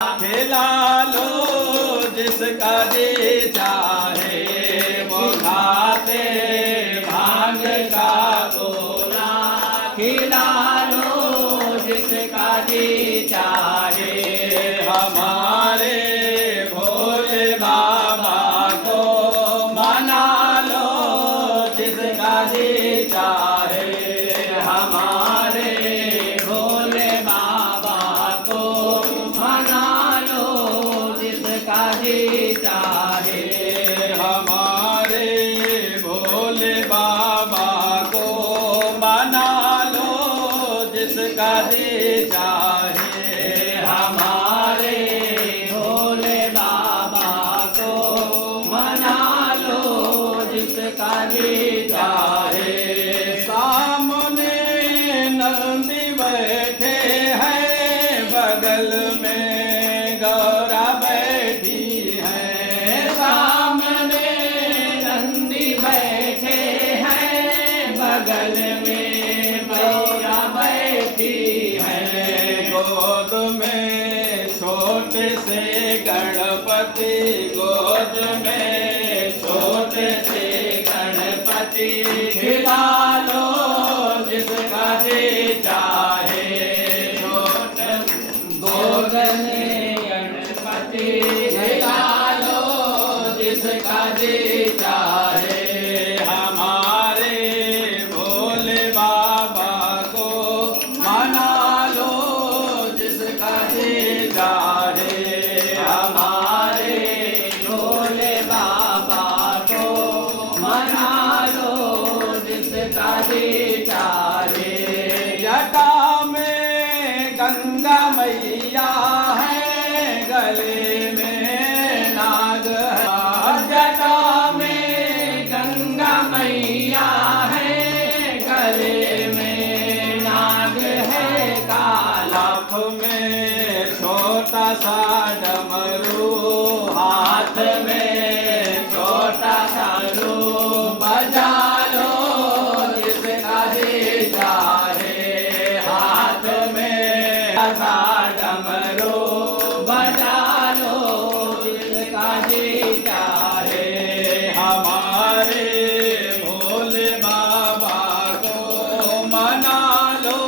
खिला लो जिसका जी चाहे वो खाते भांग का गोला। खिला लो जिसका जी चाहे हमारे भोले बाबा को मना लो जिसका जी चाहे हमारे भोले बाबा को मना लो जिसका जी चाहे हमारे भोले बाबा को मना लो जिसका जी चाहे हमारे भोले बाबा को मना लो जिसका जी चाहे। सामने नंदी बैठे हैं बगल में गौरा बैठी है। सामने नंदी बैठे हैं बगल में गौरा बैठी है। गोद में छोटे से गणपति गोद में छोटे से गणपति। खिला लो जिसका जी चाहे छोटे गोद में गणपति। खिला लो जिसका जी चाहे हमारे भोले बाबा को मना लो जिसका जी चाहे हमारे भोले बाबा को मना लो जिसका जी चाहे। जटा में गंगा मैया है गले में नाग है। जटा में गंगा मैया है गले में नाग है। कालख में छोटा सा डमरू हाथ में छोटा सा डमरू। बजा लो जिसका जी चाहे हाथ में सा डमरू। बजा लो जिसका जी चाहे हमारे भोले बाबा को मना लो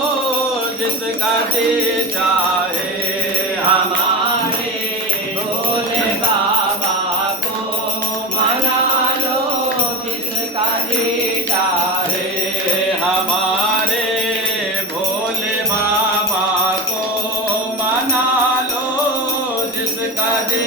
जिसका जी चाहे हमारे भोले बाबा को मना लो जिसका जी चाहे हमारे भोले बाबा को मना लो जिसका जी